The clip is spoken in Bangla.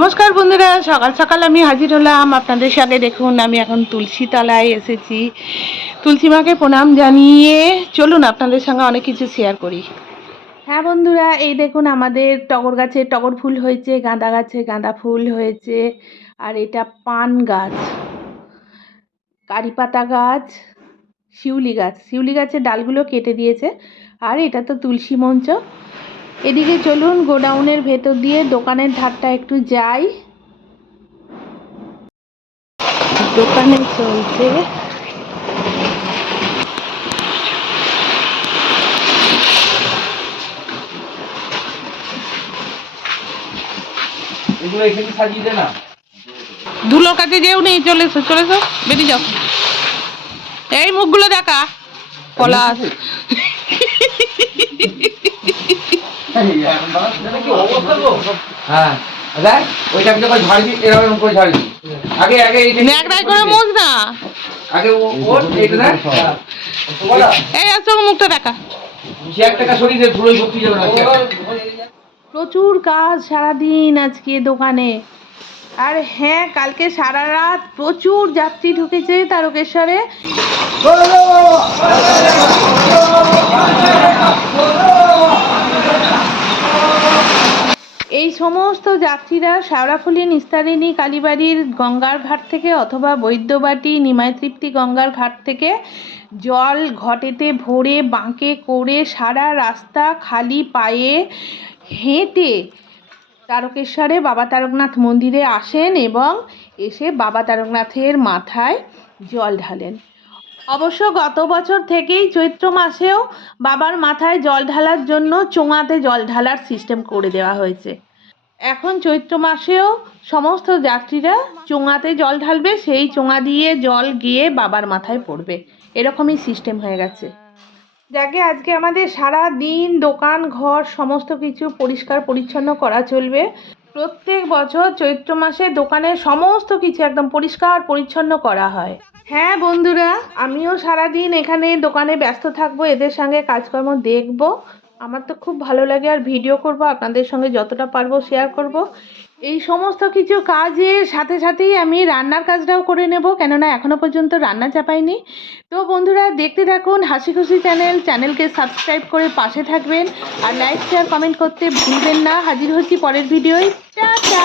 নমস্কার বন্ধুরা, সকাল সকাল আমি হাজির হলাম আপনাদের সাথে। দেখুন আমি এখন তুলসী তলায় এসেছি। তুলসী মাকে প্রণাম জানিয়ে চলুন আপনাদের সঙ্গে অনেক কিছু শেয়ার করি। হ্যাঁ বন্ধুরা, এই দেখুন আমাদের টগর গাছে টগর ফুল হয়েছে, গাঁদা গাছে গাঁদা ফুল হয়েছে, আর এটা পান গাছ, কারি পাতা গাছ, শিউলি গাছের ডালগুলো কেটে দিয়েছে, আর এটা তো তুলসী মঞ্চ। এদিকে চলুন গোডাউনের ভেতর দিয়ে দোকানের ধারটা একটু যাই। দোকানে চলছে ধুলোর কাছে যেও নেই, চলে এসো বেরিয়ে যাও। এই মুখগুলো দেখা পলাশ। মুখটা দেখা। প্রচুর কাজ সারাদিন আজকে দোকানে। আর হ্যাঁ, কালকে সারা রাত প্রচুর যাত্রী ঢুকেছে তারকেশ্বরে। এই সমস্ত যাত্রীরা শেওড়াফুলি, নিস্তারিণী, কালীবাড়ির গঙ্গার ঘাট থেকে অথবা বৈদ্যবাটি, নিমাই তৃপ্তি গঙ্গার ঘাট থেকে জল ঘটেতে ভরে বাঁকে করে সারা রাস্তা খালি পায়ে হেঁটে তারকেশ্বরে বাবা তারকনাথ মন্দিরে আসেন এবং এসে বাবা তারকনাথের মাথায় জল ঢালেন। অবশ্য গত বছর থেকেই চৈত্র মাসেও বাবার মাথায় জল ঢালার জন্য চোঙাতে জল ঢালার সিস্টেম করে দেওয়া হয়েছে। এখন চৈত্র মাসেও সমস্ত যাত্রীরা চোঙাতে জল ঢালবে, সেই চোঙা দিয়ে জল গিয়ে বাবার মাথায় পড়বে, এরকমই সিস্টেম হয়ে গেছে। যাকে আজকে আমাদের সারা দিন দোকান ঘর সমস্ত কিছু পরিষ্কার পরিচ্ছন্ন করা চলবে। প্রত্যেক বছর চৈত্র মাসে দোকানের সমস্ত কিছু একদম পরিষ্কার পরিচ্ছন্ন করা হয়। হ্যাঁ বন্ধুরা, আমিও সারাদিন এখানে দোকানে ব্যস্ত থাকবো, এদের সঙ্গে কাজকর্ম দেখব। আমার তো খুব ভালো লাগে, আর ভিডিও করব, আপনাদের সঙ্গে যতটা পারবো শেয়ার করব। এই সমস্ত কিছু কাজের সাথে সাথেই আমি রান্নার কাজটাও করে নেব, কেননা এখনও পর্যন্ত রান্না চাপাইনি। তো বন্ধুরা দেখতে থাকুন হাসি খুশি চ্যানেলকে সাবস্ক্রাইব করে পাশে থাকবেন, আর লাইক শেয়ার কমেন্ট করতে ভুলবেন না। হাজির হচ্ছি পরের ভিডিওয়। টাটা।